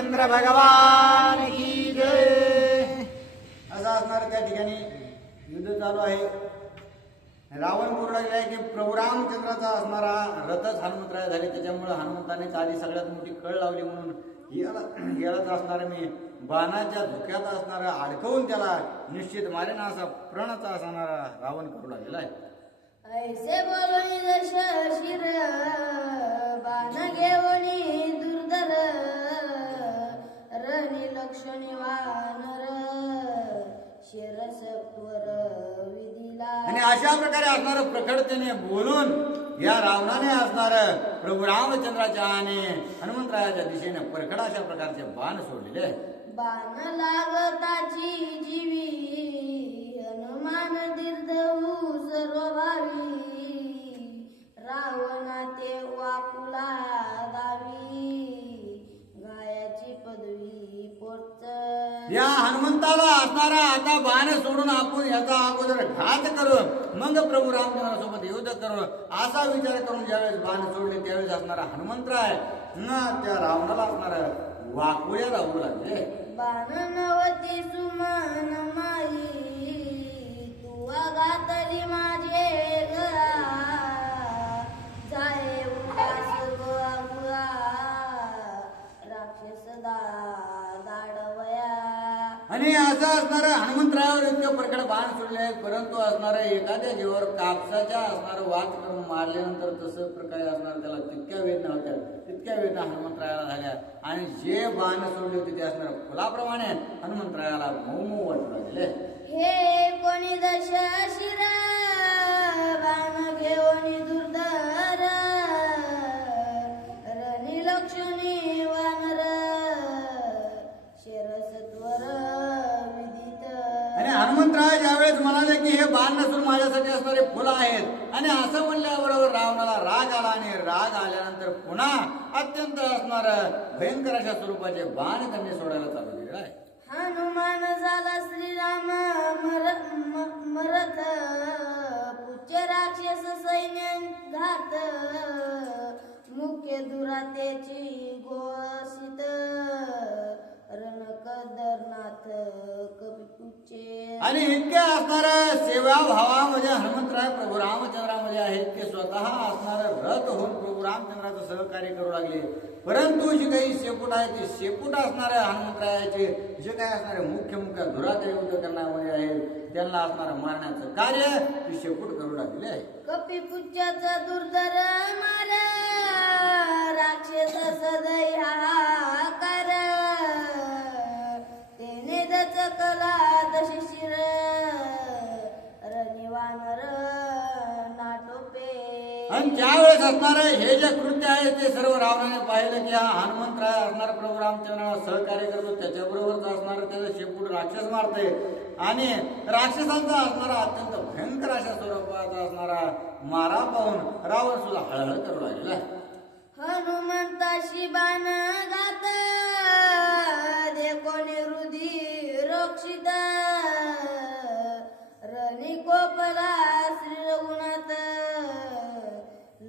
रामचंद्र भगवान की जय. असं असणार त्या ठिकाणी युद्ध चालू आहे. रावण बोलू लागला आहे की प्रभू रामचंद्राचा असणारा रथच हनुमंतराय झाले, त्याच्यामुळे हनुमंताने आधी सगळ्यात मोठी कळ लावली म्हणून यालाच असणारा मी बाणाच्या धुक्यात असणारा अडकवून त्याला निश्चित मारेन असा प्रणचा असणारा रावण करू लागलेला आहे. ऐसे बोलून दर्श शिर बाण घेऊनी दुर्धर रणी लक्षणी वानर शिरसत्वर विधीला. आणि अशा प्रकारे असणार प्रखडतेने बोलून या रावणाने असणार प्रभू रामचंद्राच्या आणि हनुमंतरायाच्या दिशेने परखड अशा प्रकारचे बाण सोडलेले. बाण लागताची जीवी हनुमान दीर्घऊ सर्व भावी रावणा ते वाकुला दावी गायाची पदवी पोच. या हनुमंताला असणारा आता बाण सोडून आपण याचा अगोदर घात करून मग प्रभू रामचंद्रासोबत युद्ध करू असा विचार करून ज्यावेळेस बाण सोडले त्यावेळेस असणारा हनुमंतराय त्या रावणाला असणारा वाकुळ्या राहू लागले. बाण नवती सुमन माई तू घातली माझे घरा जाय उपास गोवा राक्षस दाडवया. आणि असं असणार हनुमंतरायावर इतकं प्रकट बाण सोडले, परंतु असणार एखाद्या जीवावर कापसाच्या असणार वाद करून मारल्यानंतर तसं प्रकारे असणार त्याला तितक्या वेदना होत्या, तितक्या वेदना हनुमंतरायाला झाल्या. आणि जे बाण सोडले होते ते असणार फुलाप्रमाणे हनुमंतरायाला मऊ मऊ वाटू लागले. हे कोणी दश शिर बाण घेऊन दुर्धर रणी लक्ष्मी वानर शिरसत्वर विदित. आणि हनुमंतराय ज्यावेळेस म्हणाले की हे बाण नसून माझ्यासाठी असणारे फुलं आहेत आणि असं म्हणल्याबरोबर रावणाला राग आला आणि राग आल्यानंतर पुन्हा अत्यंत असणार भयंकर अशा स्वरूपाचे बाण त्यांनी सोडायला चालू केलेलं आहे. हनुमान झाला श्रीराम मरत पुच्च राक्षस सैन्य घात मुख्य दुरातेची गोसित रणकदरनाथ कपिपुच्चे. आणि इतके असणार सेवा भावामध्ये हनुमंतराय प्रभू रामचंद्रामध्ये आहेत की स्वतः असणार रथ होऊन प्रभू रामचंद्राचं सहकार्य करू लागले. परंतु जे काही शेपूट आहे ते शेपूट असणाऱ्या हनुमंतरायाचे जे काही असणारे मुख्य धुराते युद्ध करण्यामध्ये आहेत त्यांना असणार मारण्याचं कार्य ते शेपूट करू लागले आहे. कपिपुच्चाचा दुर्धर मार राक्षस सदै हाहाकार तेने दचकला दशी शिर रनिवानर नाटोपे. आणि ज्यावेळेस असणार हे जे कृत्य आहे ते सर्व रावणाने पाहिलं की हा हनुमंतराय असणार प्रभू रामचंद्राला सहकार्य करतो, त्याच्याबरोबरच असणार त्याचा शेपूट राक्षस मारते आणि राक्षसांचा असणारा अत्यंत भयंकर अशा स्वरूपाचा असणारा मारा पाहून रावण सुद्धा हळहळ करू लागलेला आहे. हनुमंताशी बाण गात दे कोणी हृदी रक्षित रणी कोपला श्री रघुनाथ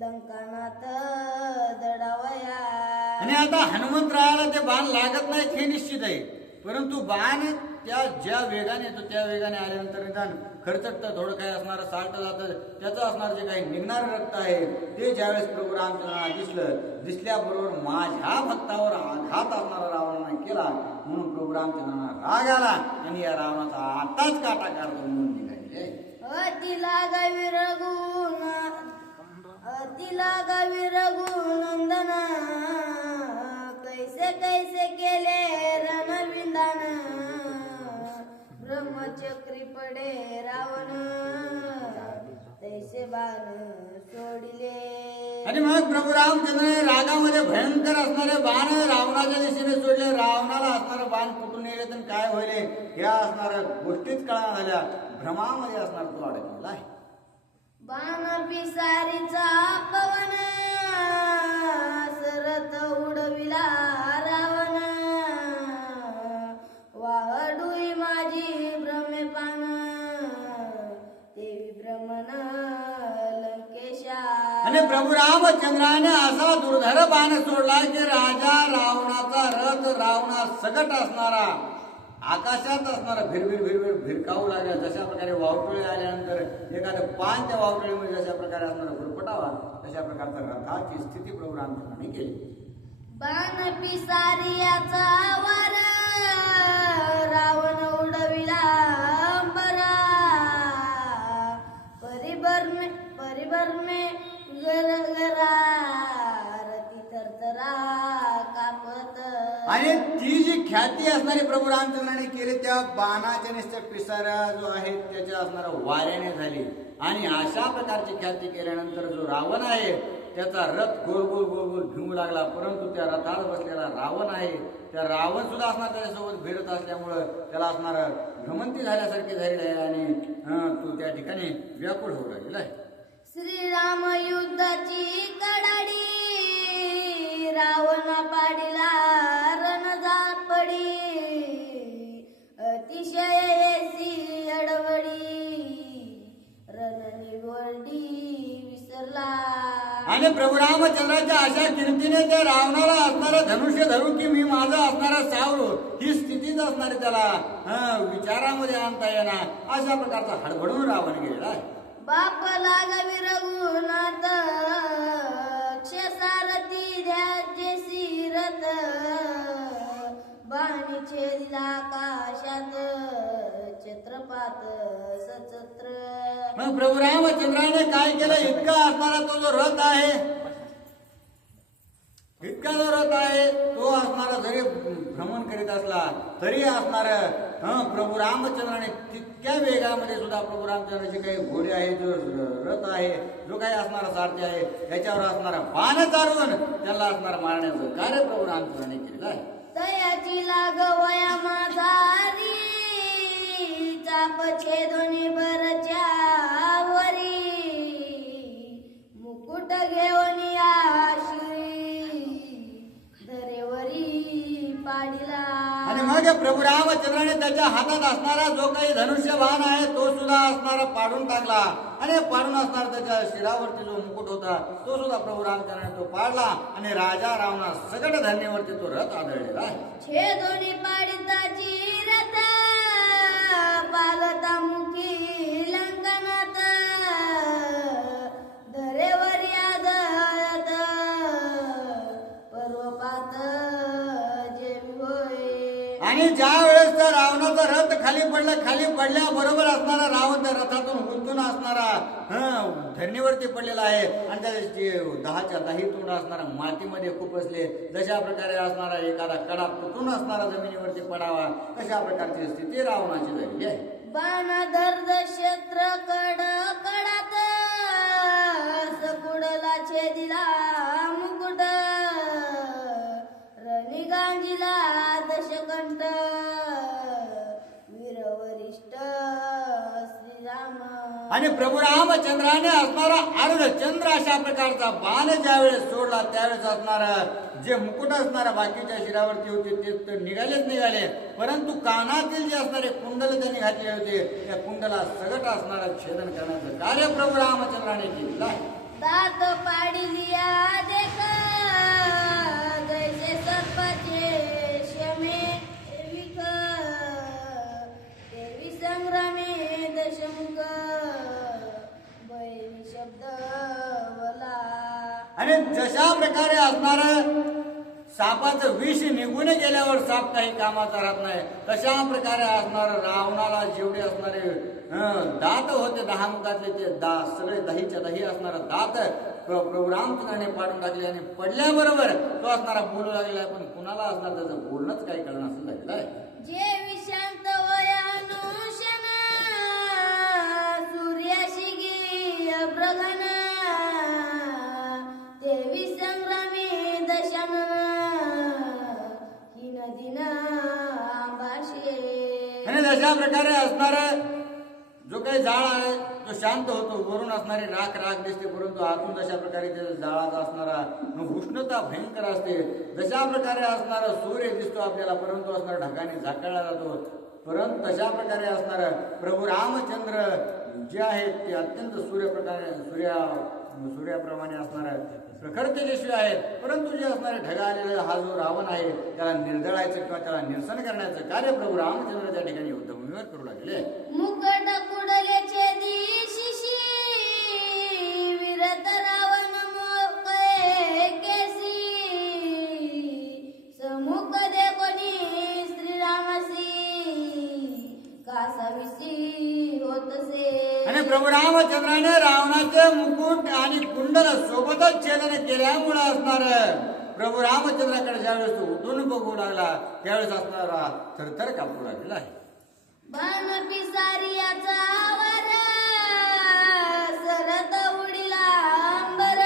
लंकानाथ दडावया. आणि आता हनुमंतरायाला ते बाण लागत नाहीत हे निश्चित आहे, परंतु बाण त्या ज्या वेगाने येतो त्या वेगाने आल्यानंतर निदान खरचटतं थोडं काही असणारं साल्ट जातं, त्याचं असणार जे काही निघणारं रक्त आहे ते ज्यावेळेस प्रभू रामचंद्रांना दिसल्याबरोबर माझ्या भक्तावर आघात असणारा रावणाने केला म्हणून प्रभू रामचंद्रांना राग आला आणि या रावणाचा आताच काटा काढतो म्हणून निघाले. अतिला गावी रघुनंदन कैसे कैसे केले रणविंदान ब्रह्मचक्री पडे रावण तैसे बाण सोडिले. आणि मग प्रभू रामचंद्राने रागामध्ये भयंकर असणारे बाण रावणाच्या दिशेने सोडले. रावणाला असणारे बाण कुठून येले तर काय होईल या असणाऱ्या गोष्टीच कळा झाल्या, भ्रमामध्ये असणार तो अडकलेला आहे. बाण पिसारीचा पवन सरत उडविला रावण वाहडुई माझी भ्रमे पान देवी भ्रमण लंकेशा. आणि प्रभू रामचंद्राने असा दुर्धर बाण सोडला की राजा रावणाचा रथ रावणास सकट असणारा आकाशात असणारा भिरभिर भिरकावू लागला, जशा प्रकारे वावटुळे आल्यानंतर एखादं पान त्या वावटुळीमध्ये जशा प्रकारे असणारा गुरफटावा, तशा प्रकारचा रथाची स्थिती प्रभू रामचंद्राने केली. बाण पिसारियाचा वार रावण उडविला अंबरा, परिभरणे गरगरा रती थरथरा कापत. आणि ती जी ख्याती असणारी प्रभू रामचंद्राने केली त्या बाणाच्या निश्चय पिसारा जो आहे त्याच्या असणारा वाऱ्याने झाली. आणि अशा प्रकारची ख्याती केल्यानंतर जो रावण आहे त्याचा रथ गोल गोल गोल गोल भिवू लागला, परंतु त्या रथात बसलेला रावण आहे त्या रावण सुद्धा असणार त्याच्यासोबत फिरत असल्यामुळं त्याला असणार भ्रमंती झाल्यासारखी झालेली आहे आणि तो त्या ठिकाणी व्याकुळ होऊ लागलेला आहे. श्रीराम युद्धाची कडाडी रावण पाडिला रणजात पडी, अतिशय येसी अडवडी रणनिवडी विसरला. आणि प्रभू रामचंद्राच्या अशा कीर्तीने त्या रावणाला असणारा धनुष्य धरून की मी माझं असणारा सावरू ही स्थितीच असणारी त्याला विचारामध्ये आणता येणार अशा प्रकारचा हडबडून रावण गेलेला आहे. बाप लागवी रघुनाथ क्षसारथी ध्याजेसी रथ, बाणी छेदिला आकाशात छत्रपात सछत्र. मग प्रभू रामचंद्राने काय केलं, इतका असणारा तो जो रथ आहे, इतका जो रथ आहे तो असणारा जरी भ्रमण करीत असला तरी असणार प्रभू रामचंद्राने तितक्या वेगामध्ये सुद्धा प्रभू रामचंद्राचे काही घोडे आहे, जो रथ आहे, जो काही असणारा सारथी आहे त्याच्यावर असणारा बाण चालवून त्याला असणारा मारण्याचं कार्य प्रभू रामचंद्राने केलेलं आहे. तयाची लागवया माझारी चाप छेदोनी भरच्या वरी, मुकुट घेऊन आशिरी दरेवरी पाडिला. आणि मग प्रभू रामचंद्राने त्याच्या हातात असणारा जो काही धनुष्य बाण आहे तो सुद्धा असणारा पाडून टाकला आणि पाडून असणारा त्याच्या शिरावरती जो मुकुट होता तो सुद्धा प्रभू रामचंद्राने तो पाडला आणि राजा रावणा सगळ्या धन्यवरती तो रथ आदळलेला आहे. छेदोनी पाडिताची रथ पालता मुखी लंकनात, दरेवरी आदळत पर्वपात जेवी होय. आणि ज्या वेळेस त्या रावणाचा रथ खाली पडल्याबरोबर असणारा रावण त्या रथातून गुंतून असणारा धरणीवरती पडलेला आहे आणि त्याचे 10च्या 10 तोंड असणारा मातीमध्ये खूप असले, जशा प्रकारे असणारा एखादा कडा तुटून असणारा जमिनीवरती पडावा तशा प्रकारची स्थिती रावणाची झालेली आहे. बाण दर्द क्षेत्र कडात सकुडला छेदिला मुकुट, रणी गांजिला दशकंठ वीरवरिष्ठ श्रीराम. आणि प्रभू रामचंद्राने असणारा अर्धचंद्र अशा प्रकारचा बाण ज्यावेळेस सोडला त्यावेळेस असणारा जे मुकुट असणारा बाकीच्या शिरावरती होते ते तर निघाले, परंतु कानातील जे असणारे कुंडल त्यांनी घातले होते त्या कुंडला सगट असणारा छेदन करण्याचं कार्य प्रभू रामचंद्राने केलेलं आहे. दात पाडिलिया देख जैसे सर्पाचे शमे विख, देवी संग्रामे दशमुख बैरी शब्द वला. आणि जशा प्रकारे असणार सापाचं विष निघून गेल्यावर साप काही कामाचा राहत नाही तशा प्रकारे असणार रावणाला जेवढे असणारे दात होते 10 मुखातले ते दात सगळे 10च्या 10 असणारा दात प्रभू रामचंद्राने पाडून टाकले आणि पडल्याबरोबर तो असणारा बोलू लागलेला आहे, पण कुणाला असणार त्याचं बोलणंच काही कळणं असं झालेलं आहे. जे विशांत वयानुशन सूर्याशी गी अप्रगण, देवी संग्रामी दशानन ही नदीन आंबाशे. आणि जशा प्रकारे असणार जो काही जाळ आहे तो शांत होतो, वरून असणारी राख दिसते, परंतु आतून जशा प्रकारे त्या जाळाचा असणारा उष्णता भयंकर असते. जशा प्रकारे असणारा सूर्य दिसतो आपल्याला, परंतु असणारा ढगाने झाकळला जातो, परंतु तशा प्रकारे असणार प्रभू रामचंद्र जे आहेत ते अत्यंत सूर्याप्रमाणे असणार प्रखर तेजस्वी आहेत, परंतु जे असणारे ढगा आलेले हा जो रावण आहे त्याला निर्दळायचं किंवा त्याला निरसन करण्याचं कार्य प्रभू रामचंद्र त्या ठिकाणी युद्धभूमीवर करू लागले. मुकट कुडल्याचे दिशिशी विरत रावण मोकळे केसी समुख दे कोणी श्रीरामसी कासाविसी होतसे. आणि प्रभू रामचंद्राने रावणाचे मुकुट आणि कुंडल सोबतच छेदन केल्यामुळे असणार प्रभू रामचंद्राकडे ज्यावेळेस तो उठून बघू लागला त्यावेळेस असणारा थरथर कापू लागलेला आहे. बाण पिसारियाचा वर सरत उडिला अंबर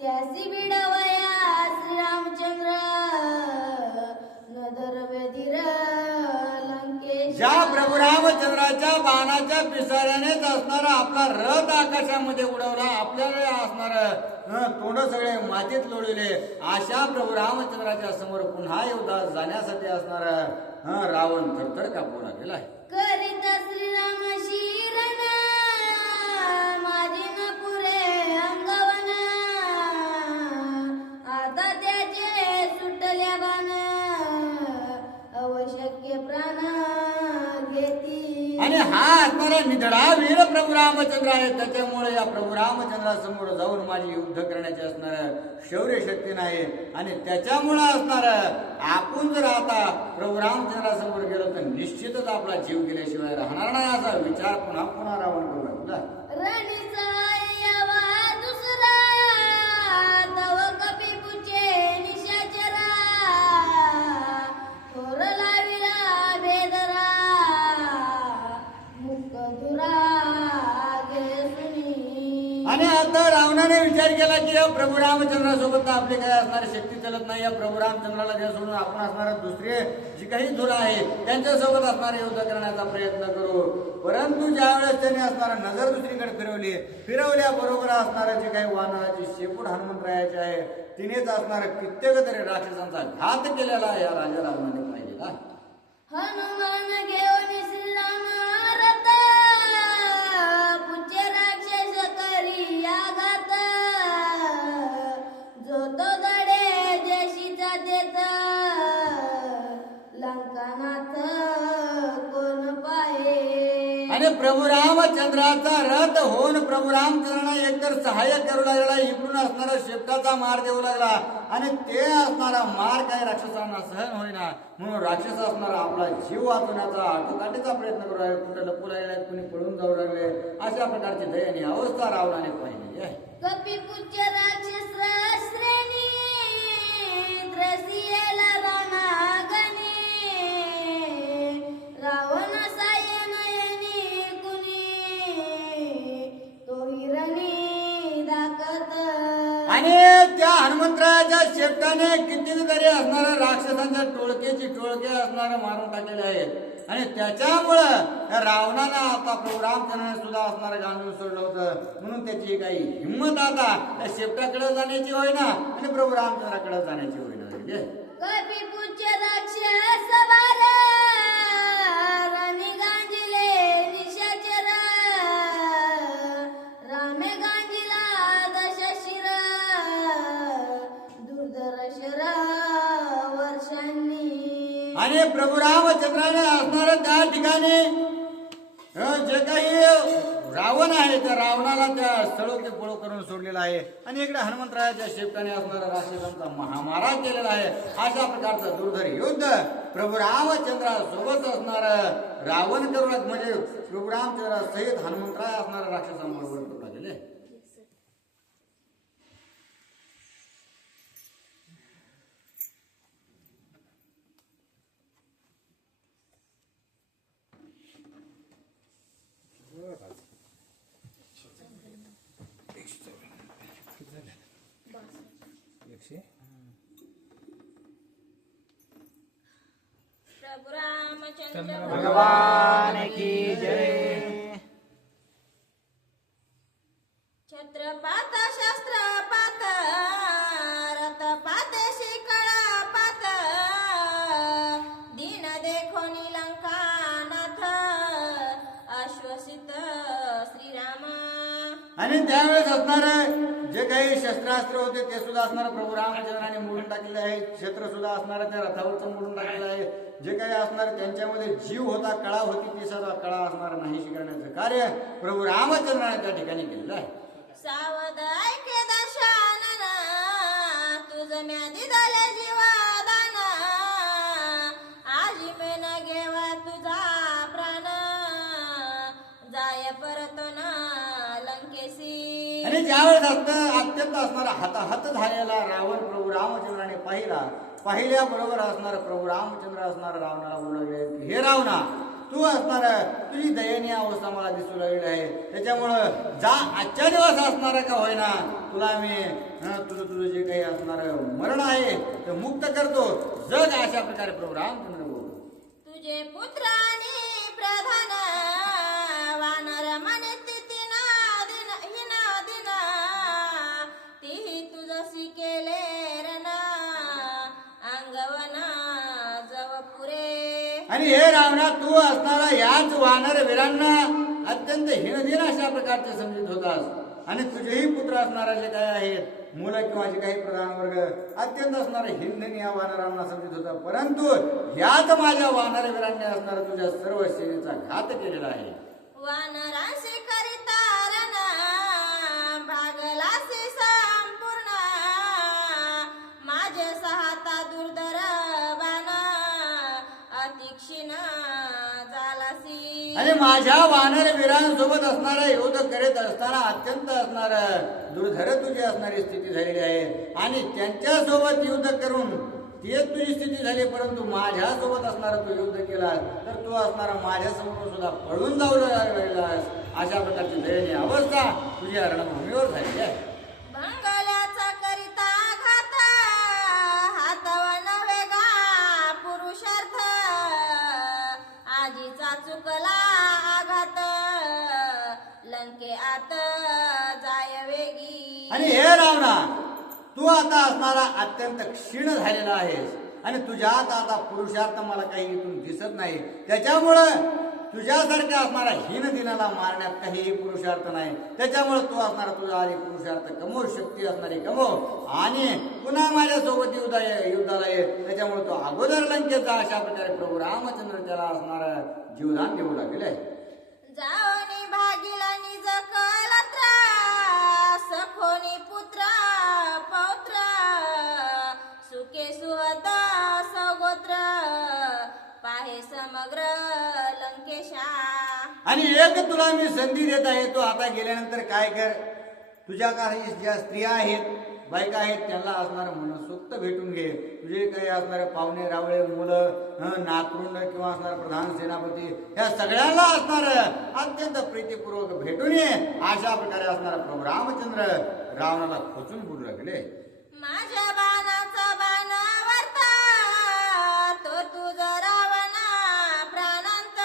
त्यासी बिडवया श्रीरामचंद्र नदर वेदिर लंकेश. ज्या प्रभू रामचंद्राच्या बाणाच्या पिसाऱ्यानेच असणारा आपला रथ आकाशामध्ये उडवला, आपल्याला असणार तोंड सगळे मातीत लोळले, अशा प्रभू रामचंद्राच्या समोर पुन्हा युद्धात जाण्यासाठी असणार रावण थरथर कापू लागलेला आहे. करीत श्रीराम शिरण माझी न पुरे अंगवन आता त्याचे सुटल्या बाण अवशक्य प्राण घेती. आणि हा असणारा निधडा वीर प्रभू रामचंद्र आहे, त्याच्यामुळे या प्रभू रामचंद्रासमोर जाऊन माझी युद्ध करण्याची असणार शौर्य शक्ती नाही. आणि त्याच्यामुळे असणार आपण जर आता प्रभू रामचंद्रासमोर गेलो तर निश्चितच आपला जीव गेल्याशिवाय राहणार नाही असा विचार पुन्हा पुन्हा रावण करू लागला. रणीचा यावा दुसरा तव कपिपुचे निशाचरा थोर लाविला बेदरा मुख दुरा गेसुनी. आणि आता रावणाने विचार केला की या प्रभू रामचंद्रासोबत आपली काय असणारी शक्ती चलत नाही, या प्रभू रामचंद्राला द्या सोडून आपण असणारे दुसरे जी काही धुरा आहे त्यांच्यासोबत असणारे युद्ध करण्याचा प्रयत्न करू. परंतु ज्यावेळेस त्यांनी असणारा नजर दुसरीकडे फिरवल्याबरोबर असणारा जे काही वानराची शेपूट हनुमंतरायाची आहे तिनेच असणारा कित्येक तरी राक्षसांचा घात केलेला या राजा रावणाने पाहिलेला. हनुमान घेऊन श्रीराम रथ पुचे राक्षस करी आघात जो तो दडे जशीचा देत लंकानाथ कोण पाहे. आणि प्रभू रामचंद्राचा रथ होऊन प्रभू रामचंद्रांना एकतर सहाय्य करू लागला, इकडून असणारा शेपटाचा मार देऊ लागला. आणि ते असणारा मार काही राक्षसांना सहन होईना म्हणून राक्षस असणारा आपला जीव वाचवण्याचा आटोकाटीचा प्रयत्न करू लागले, कुठे लपू लागले, कुणी पळून जाऊ लागले. अशा प्रकारची दयनीय अवस्था रावणाने पाहिली आहे. कपिपुच्च राक्षस श्रेणी त्रसियेला रानागणी रावण सायन येणी कुणी तो हिरणी दाखत. आणि त्या हनुमंतरायाच्या शेपटाने कितीतरी असणाऱ्या राक्षसांच्या टोळके असणारे मारून टाकलेले आहेत. आणि त्याच्यामुळं त्या रावणाला आता प्रभू रामचंद्राने सुद्धा असणारं गांजून सोडलं होतं, म्हणून त्याची काही हिंमत आता त्या शेपटाकडे जाण्याची होईना आणि प्रभू रामचंद्राकडे जाण्याची होईना. कपिपुच्च राक्षस बाल रणी गांजिले निशाचर रामे गांजिला दशशिर दुर्धर वर्षांनी. आणि प्रभू रामचंद्राने असणार त्या ठिकाणी जे काही रावण आहे त्या रावणाला त्या स्थळोके पळो करून सोडलेला आहे. आणि इकडे हनुमंतरायाच्या शेपटाने असणारा राक्षसांचा महामारा केलेला आहे. अशा प्रकारचं दुर्धर युद्ध प्रभू रामचंद्रासोबत असणार रावण करू म्हणजे प्रभू रामचंद्रा सहित हनुमंतराय असणाऱ्या राक्षसांबरोबर करू लागले. प्रभु रामचंद्र भगवान की जय. छत्रपात शस्त्रपात रथपात शिकळापात दीन देखोनी लंकानाथ आश्वसित श्रीराम. आणि त्यावेळेस असणार जे काही शस्त्रास्त्र होते ते सुद्धा असणार प्रभू रामचंद्राने मोडून टाकलेले आहे. शस्त्र सुद्धा असणार त्या रथावरचं मोडून टाकलेलं आहे. जे काही असणार त्यांच्यामध्ये जीव होता, कळा होती, ती सर्व कळा असणार नाहीशी करण्याचं कार्य प्रभू रामचंद्राने त्या ठिकाणी केलेलं आहे. सावध ऐके दशानन तुझ म्या दिदले जीवादान आजी मेन घेवा तुझा प्राण जाय परतन लंकेशी. आणि ज्यावेळेस अत्यंत असणारा हताहत झालेला रावण प्रभू रामचंद्राने पाहिल्याबरोबर असणार प्रभू रामचंद्र असणार रावणाला बोलू लागले, हे रावणा तू असणार तुझी दयनीय अवस्था मला दिसू लागलेली आहे. त्याच्यामुळं जा आजच्या दिवस असणार का होईना तुला मी तुझं जे काही असणार मरण आहे ते मुक्त करतो. जग अशा प्रकारे प्रभू रामचंद्र बोल. तुझे पुत्राने प्रधान वानर म्हणे तिना दिन हिना दिन ती तुझसी केले रण अंगवना जव पुरे. आणि हे रावणा तू असणारा याच वानर वीरांना अत्यंत हिणदिन अशा प्रकारचे समजत होतास. आणि तुझेही पुत्र असणारा जे काही आहेत मुलं किंवा जे काही प्रधान वर्ग अत्यंत असणारे हिंदन या वानरांना समजत होता. परंतु याच माझ्या वानर वीरांनी असणारा तुझ्या सर्व सेनेचा घात केलेला आहे. वानरांशी करिता रण भागलासी संपूर्ण माझे सहाता दुर्धर बाण अतिक्षीण झालासी. आणि माझ्या वानर वीरांसोबत असणारा युद्ध करीत असताना अत्यंत असणार दुर्धर तुझी असणारी स्थिती झालेली आहे. आणि त्यांच्यासोबत युद्ध करून तेच तुझी स्थिती झाली. परंतु माझ्यासोबत असणारा तू युद्ध केला तर तू असणारा माझ्यासमोर सुद्धा पळून जाऊ लागलेला अशा प्रकारची दयनीय अवस्था तुझ्या रणभूमीवर झालेली आहे. मंगल्याचा करिता घात हातवा नव्हे गा पुरुषार्थ आजीचा चुकला आघात लंके आत जाय वेगी. आणि हे रावणा तू आता असणारा अत्यंत क्षीण झालेला आहेस. आणि तुझ्यात आता पुरुषार्थ मला काही इथून दिसत नाही. त्याच्यामुळं तुझ्यासारख्या असणारा हीन दिनाला मारण्यात काहीही पुरुषार्थ नाही. त्याच्यामुळे तू असणारा तुझा आधी पुरुषार्थ कमव, शक्ती असणारी कमव आणि पुन्हा माझ्यासोबत युद्धाला ये. त्याच्यामुळे तो अगोदर लंकेचा अशा प्रकारे प्रभू रामचंद्र त्याला असणारा जीवदान देऊ लागले. जाओनी भागीला निज कलत्र सखोनी पुत्र पौत्र सुखे सुहत सगोत्र पाहे समग्र लंकेशा. आणि एक तुला मी संधी देत आहे, तो आता गेल्यानंतर काय कर, तुझ्या काही ज्या स्त्रिया आहेत बायका आहेत त्यांना असणार मनसोक्त भेटून घे. तुझे काही असणारे पाहुणे रावळे मुलं नातरुंड किंवा असणार प्रधान सेनापती या सगळ्यांना असणार अत्यंत प्रीतीपूर्वक भेटून ये. अशा प्रकारे असणारा प्रभू रामचंद्र रावणाला खोचून बोलू लागले. माझ्या बाणाचा बाण वर्ता तो तुझा रावणा प्राणांत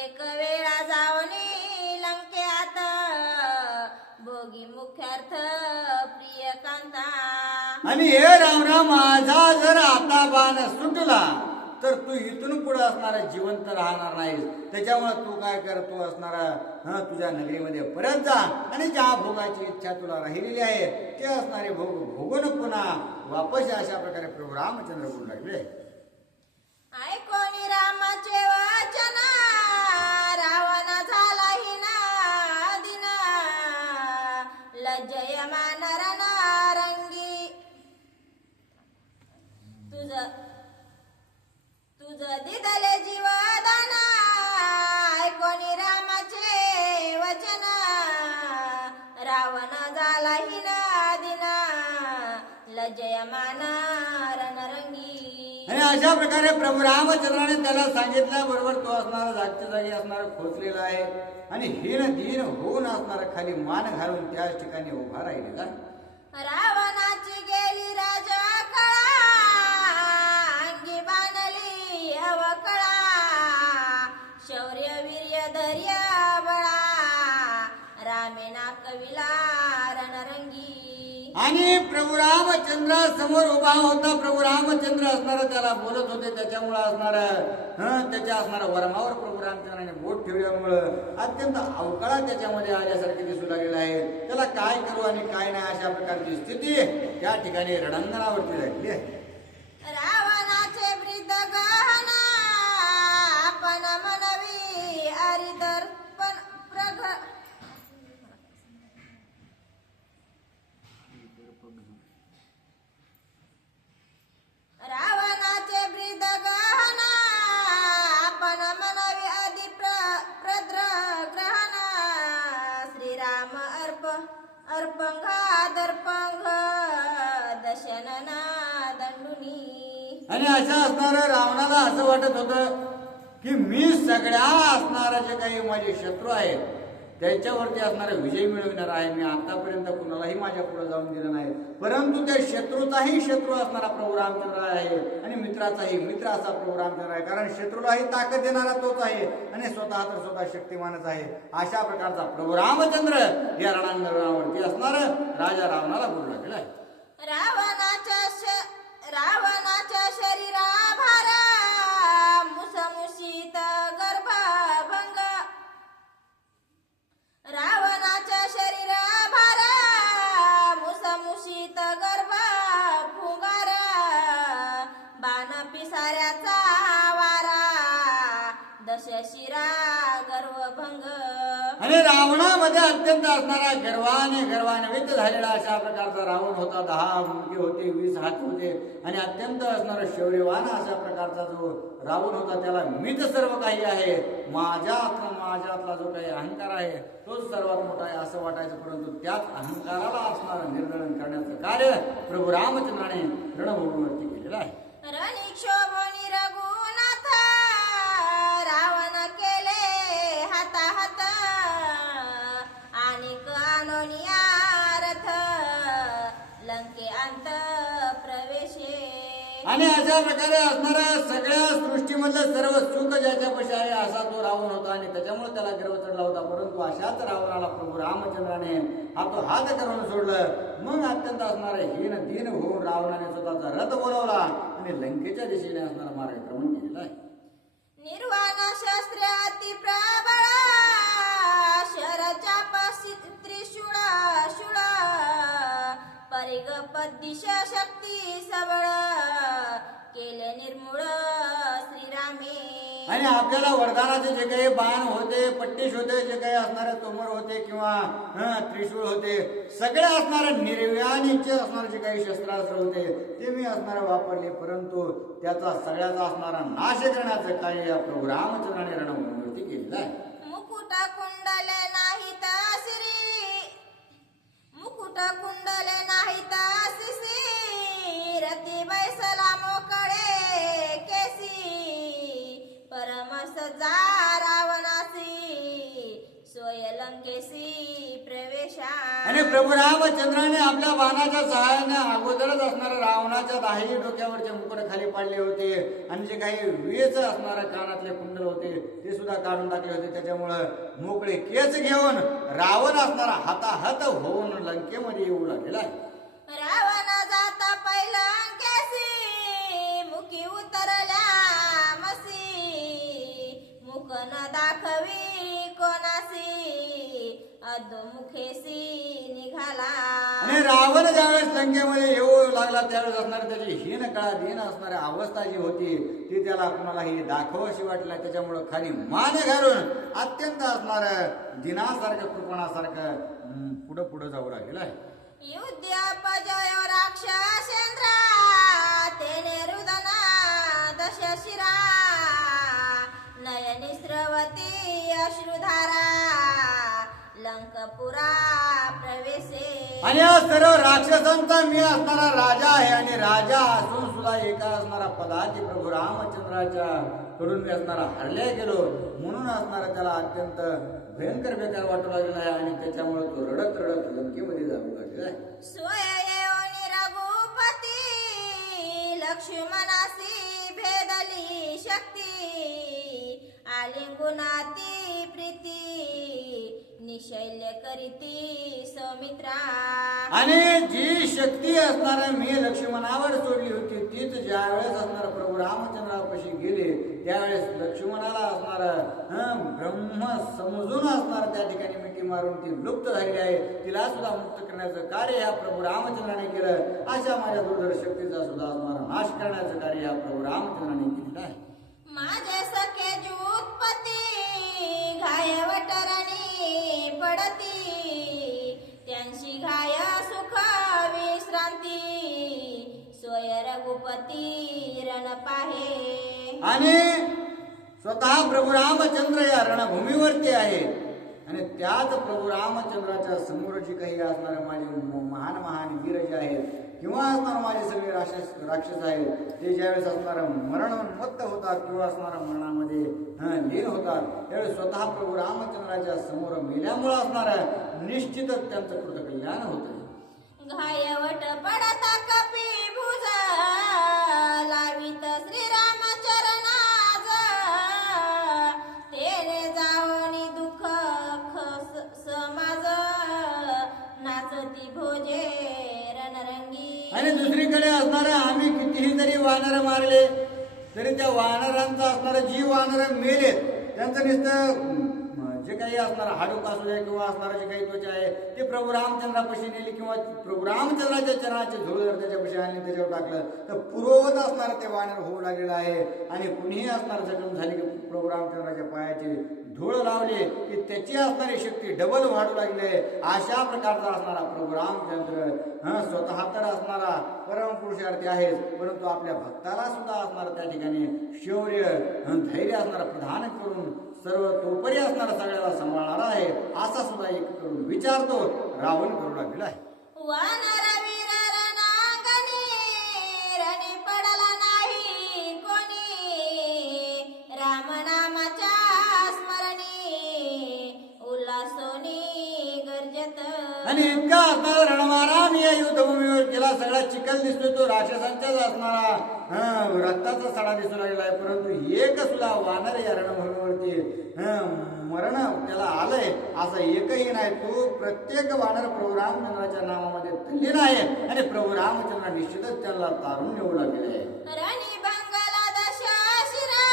एक वेळा जावनी लंकेत भोगी मुख्यार्थ प्रिय कांता. आणि हे रावणा माझा जर आता बाण सुटला तर तू इथून पुढे असणारा जिवंत राहणार नाहीस. त्याच्यामुळे तू काय कर, तू असणारा तुझ्या नगरीमध्ये परत जा आणि ज्या भोगाची इच्छा तुला राहिलेली आहे ते असणारे भोग भोगून पुन्हा वापस अशा प्रकारे प्रभू रामचंद्र बोलू लागले. ऐकोनी रामाचे वचन रावण झाला हिना दिन लज्जयमान रणरंगी. तुझ दिदले जीवदान ऐकोनी रामाचे वचन रावण झाला हिना दिन लज्जयमान रणरंगी. आणि अशा प्रकारे प्रभू रामचंद्राने त्याला सांगितल्याबरोबर तो असणारा जागच्या जागी असणारा खोचलेला आहे आणि हीन दीन होऊन असणारा खाली मान घालून त्याच ठिकाणी उभा राहिलेला. रावणाची गेली राजा कळा अंगी बांधली अवकळा शौर्य वीर्य धैर्य बळा रामेना कविला रणरंगी. आणि प्रभू रामचंद्र समोर उभा होता. प्रभू रामचंद्र असणार त्याला बोलत होते. त्याच्यामुळे असणार त्याच्या असणाऱ्या वर्मावर प्रभू रामचंद्राने बोट ठेवल्यामुळं अत्यंत अवकाळा त्याच्यामध्ये आल्यासारखे दिसू लागलेला आहे. त्याला काय करू आणि काय नाही अशा प्रकारची स्थिती त्या ठिकाणी रणांगणावरती झालेली आहे. रावणाचे वृद्ध गहना आपण मनवी अरिदर्पण रावणाचे वृद्ध गहना आपण मनवी आदि प्रद्रग्रहण श्रीराम अर्पंग दर्पंग दशनना दंडुनी. आणि अशा असणारं रावणाला असं वाटत होतं की मी सगळ्या असणाऱ्या जे काही माझे शत्रू आहेत त्याच्यावरती असणारा विजय मिळवणार आहे. मी आतापर्यंत कुणालाही माझ्या पुढे जाऊन दिलं नाही. परंतु त्या शत्रूचाही शत्रू असणारा प्रभू रामचंद्र आहे आणि मित्राचाही मित्र असा प्रभू रामचंद्र आहे. कारण शत्रूलाही ताकद देणारा तोच आहे आणि स्वतः तर स्वतः शक्तिमानच आहे. अशा प्रकारचा प्रभू रामचंद्र या रणांगणावरती असणार राजा रावणाला बोलू लागलेला आहे. रावणाच्या शरीराभार मुसमुशीत गर्भभंग. रावणाच्या शरीराभार मुसमुशीत गर्भ फुंगार बाण पिसाऱ्याचा वारा दशशिरा गर्वभंग. आणि रावणामध्ये अत्यंत असणारा गर्वान्वित झालेला अशा प्रकारचा रावण होता. 10 मुंडके होते, 20 हात होते आणि अत्यंत असणारा शौर्यवान अशा प्रकारचा जो रावण होता त्याला मीच सर्व काही आहे, माझ्यातला जो काही अहंकार आहे तोच सर्वात मोठा आहे असं वाटायचं. परंतु त्याच अहंकाराला असणारं निर्दलन करण्याचं कार्य प्रभू रामचंद्राने रणभूमीवरती केलेलं आहे. रणिक्षोभोनी रघुनाथ रावण केले हाताहात आणि कानोनिया रथ लंके अंत प्रवेशे. आणि अशा प्रकारे असणारा सगळ्या सृष्टीमधलं सर्व सुख ज्याच्यापाशी आहे असा तो रावण होता आणि त्याच्यामुळे त्याला गर्व चढला होता. परंतु अशाच रावणाला प्रभू रामचंद्राने हात करून सोडलं. मग अत्यंत असणारे दीन होऊन रावणाने स्वतःचा रथ बोलवला आणि लंकेच्या दिशेने असणारा मार्गक्रमण केलेला आहे. निर्वाण शस्त्र अति प्रबळ शरचाप त्रिशूळ शूळ परिगप दिशा शक्ती सबळ केले निर्मूळ श्रीरामे. आणि आपल्याला वरदानाचे जे काही बाण होते, पट्टीश होते, जे काही असणारे तोमर होते किंवा त्रिशूळ होते, सगळे असणारे निर्व्यानीचे असणारे जे काही शस्त्रास्त्र होते ते मी असणारे वापरले. परंतु त्याचा सगळ्याचा असणारा नाश करण्याचं कार्य या प्रभू रामचंद्राने रणभूमीवरती केलेलं आहे. मुकुट कुंडले नाहीत श्री मुकुट कुंडले नाहीत शिशी रती बैसला मोकळे केसी परमस जा रावणासी सोय लंकेसी प्रवेशा. आणि प्रभू रामचंद्राने आपल्या बाणाच्या सहाय्याने अगोदरच असणाऱ्या रावणाच्या 10 डोक्यावरचे मुकुट खाली पाडले होते आणि जे काही वेच असणाऱ्या कानातले कुंडल होते ते सुद्धा काढून टाकले होते. त्याच्यामुळं मोकळे केस घेऊन रावण असणारा हाताहात होऊन लंकेमध्ये येऊ लागलेला आहे. रावण जाता पैलंकेसी मुखी उतरल्या मसी मुख न दाखवी कोणासी अधोमुखेसी निघाला. आणि रावण ज्यावेळेस लंकेमध्ये येऊ लागला त्यावेळेस असणारी त्याची दीन असणारी अवस्था जी होती ती त्याला कुणालाही दाखवाशी वाटली. त्याच्यामुळं खाली मान घालून अत्यंत असणार दिनासारखं कृपणासारखं पुढं जाऊ लागलेलं आहे. युद्धापजय राक्षसेंद्र तेने रुदना दशशिरा नयनी स्रवती अश्रुधारा लंकपुरा प्रवेशे. आणि या सर्व राक्षसांचा मी असणारा राजा आहे आणि राजा असून सुद्धा एका असणारा पदाची प्रभू रामचंद्राच्या कडून मी असणारा हरल्या गेलो म्हणून असणारा त्याला अत्यंत भयंकर बेकार वाटू लागलेला आहे आणि त्याच्यामुळे तो रडत लंकेमध्ये जाऊ लागलेला आहे. स्वयं रघुपती लक्ष्मणासी भेदली शक्ती आलिंगुनाती प्रीती निशैल्य करीती सौमित्रा. आणि जी शक्ती असणारा मी लक्ष्मणावर सोडली होती तीच ज्या वेळेस असणारा प्रभू रामचंद्रापाशी गेले त्यावेळेस लक्ष्मणाला असणारा ब्रह्म समजून असणारा त्या ठिकाणी मिठी मारून ती लुप्त झालेली आहे. तिला सुद्धा मुक्त करण्याचं कार्य ह्या प्रभू रामचंद्राने केलं. अशा माझ्या दुर्धर शक्तीचा सुद्धा असणारा नाश करण्याचं कार्य ह्या प्रभू रामचंद्राने केलेलं आहे. माझे सखे जूतपती घाय वटरणी पडती, त्यांची घाय सुख विश्रांती, सोय रघुपती रण पाहे. आणि स्वतः प्रभू रामचंद्र या रणभूमीवरती आहे आणि त्याच प्रभू रामचंद्राच्या समोर जी काही असणारे माझे महान महान वीर जे आहेत किंवा असणार माझे सगळे राक्षस आहेत ते ज्यावेळेस असणारा मरणोन्मत्त होतात किंवा असणाऱ्या मरणामध्ये लीन होतात त्यावेळेस स्वतः प्रभू रामचंद्राच्या समोर मेल्यामुळे असणारं निश्चितच त्यांचं कृत कल्याण होतं. घायवट पडता कपी भुज लावित श्रीराम चरणाज, तेने जावनी दुःख समाज, नाचती भोजे रणरंगी. आणि दुसरीकडे असणारे आम्ही कितीही जरी वानर मारले तरी त्या वानरांचा असणारा जी वानर मेलेत त्यांचं नुसतं जे काही असणार हाडूक असू द्या किंवा असणारं जे काही त्वचा आहे ते प्रभू रामचंद्रापाशी नेली किंवा प्रभू रामचंद्राच्या चरणाचे झोळ जर त्याच्यापाशी आणले त्याच्यावर टाकलं तर पूर्ववत असणार ते वानर होऊ लागलेलं आहे. आणि कुणीही असणार जखम झाली की प्रभू रामचंद्राच्या पायाचे धूळ लावले की त्याची असणारी शक्ती डबल वाढू लागली आहे. अशा प्रकारचा असणारा प्रभू रामचंद्र स्वतः तर असणारा परमपुरुषार्थी आहेच परंतु आपल्या भक्ताला सुद्धा असणारा त्या ठिकाणी शौर्य धैर्य असणारा प्रदान करून सर्व तोपरी असणारा सगळ्याला सांभाळणारा आहे असा सुद्धा एक करून विचारतो रावण करू लागलेला आहे. वानर वीर रणांगणी रणी पडला नाही कोणी, राम नामाच्या स्मरणी उल्हासोनी गरजत. आणि इतका असणारा रणमारा मी या युद्धभूमीवर केला सगळा चिखल दिसतोय तो राक्षसांच्याच असणारा रक्ताचा सडा दिसू लागलेला आहे परंतु एक सुद्धा वानर या रणभूमीवरती मरण त्याला आलंय असं एकही नाही. तो प्रत्येक वानर प्रभू रामचंद्राच्या नावामध्ये तल्लीन आहे आणि प्रभू रामचंद्र निश्चितच त्यांना तारून नेऊ लागले आहे. रणी बंगला दशा शिरा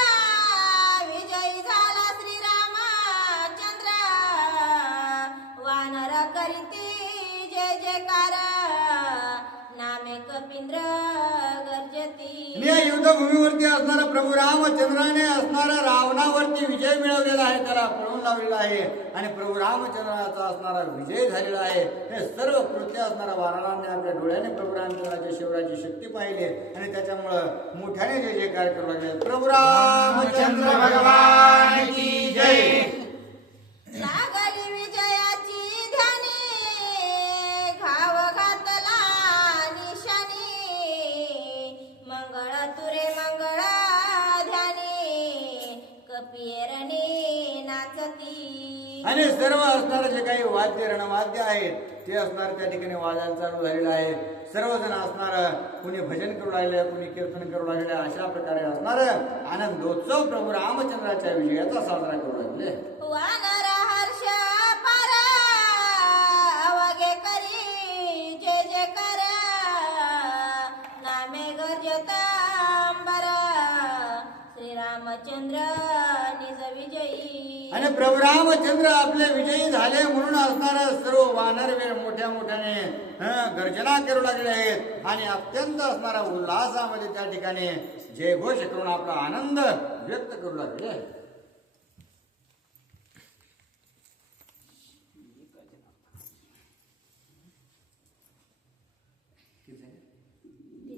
विजयी झाला श्रीरामचंद्र, वानर करीती जय जयकार, नामे कपिंद्र गर्जती. या युद्धभूमीवरती असणारा प्रभू रामचंद्राने असणारा रावणावरती विजय मिळवलेला आहे त्याला पळून लावलेला आहे आणि प्रभू रामचंद्राचा असणारा विजय झालेला आहे. हे सर्व कृत्य असणारा वानरांनी आपल्या डोळ्याने प्रभू रामचंद्राच्या शिवराची शक्ती पाहिली आणि त्याच्यामुळं मोठ्याने जय जयकार करू लागले. प्रभू रामचंद्र भगवान की जय. लागली विजयाची ध्यानी, घाव घातला निशानी, मंगळ तुरे मंगळ ध्यानी, कपियरणी नाचती. आणि सर्व असणारे जे काही वाद्य रणवाद्य आहेत ते असणार त्या ठिकाणी वाजायला चालू झालेलं आहे. सर्वजण असणार कुणी भजन करू लागले कुणी कीर्तन करू लागले अशा प्रकारे असणार आनंदोत्सव प्रभू रामचंद्राच्या विजयाचा साजरा करू लागले. वानर हर्ष पार अवघे करी जय जय कर, नामे गर्जत अंबर, श्रीरामचंद्र निज विजयी. आणि प्रभू रामचंद्र आपले विजयी झाले म्हणून असणारा सर्व वानर मोठ्या मोठ्याने गर्जना करू लागले आहेत आणि अत्यंत असणारा उल्हासामध्ये त्या ठिकाणी जयघोष करून आपला आनंद व्यक्त करू लागले.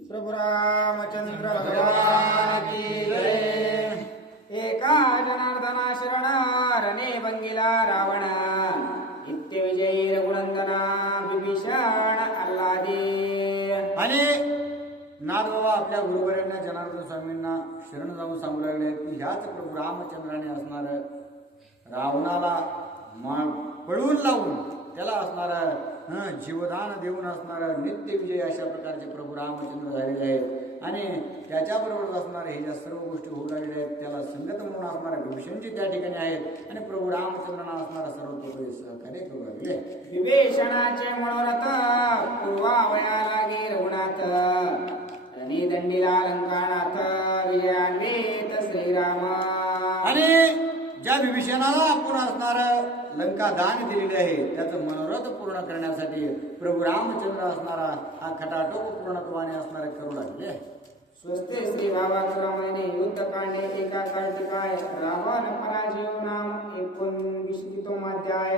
प्रभु रामचंद्र भगवान की जय. एका जनार्दना शरण रणे भंगिला रावण, नित्य विजयी रघुनंदना विभीषण आल्हादी. आणि नाथबाबा आपल्या गुरुवर्यांना जनार्दन स्वामींना शरण जाऊन सांगू लागले की ह्याच प्रभू रामचंद्राने असणार रावणाला पळून लावून त्याला असणारा जीवदान देऊन असणारा नित्य विजय अशा प्रकारचे प्रभू रामचंद्र झालेले आहेत. आणि त्याच्याबरोबर असणारे हे ज्या सर्व गोष्टी होऊ लागलेल्या आहेत त्याला संगत म्हणून असणाऱ्या विभीषणजी त्या ठिकाणी आहेत आणि प्रभू रामचंद्रांना असणारा सर्व प्रभू सहकार्य करू लागले. विभीषणाचे मनोरथ पूर्वावया लागे रघुनाथ रणीदंडीला लंकानाथ विजयान्वित श्रीराम. आणि ज्या विभीषणाला आपण असणार लंका दान दिलेले आहे त्याचं मनोरथ पूर्ण करण्यासाठी प्रभू रामचंद्र असणारा हा खटाटोप पूर्णत्वाने असणारे करू लागले. स्वस्ते श्री भावाक्रमाने युद्धकांडे एका कार्तिकाय रावण पराजय नाम 29 अध्याय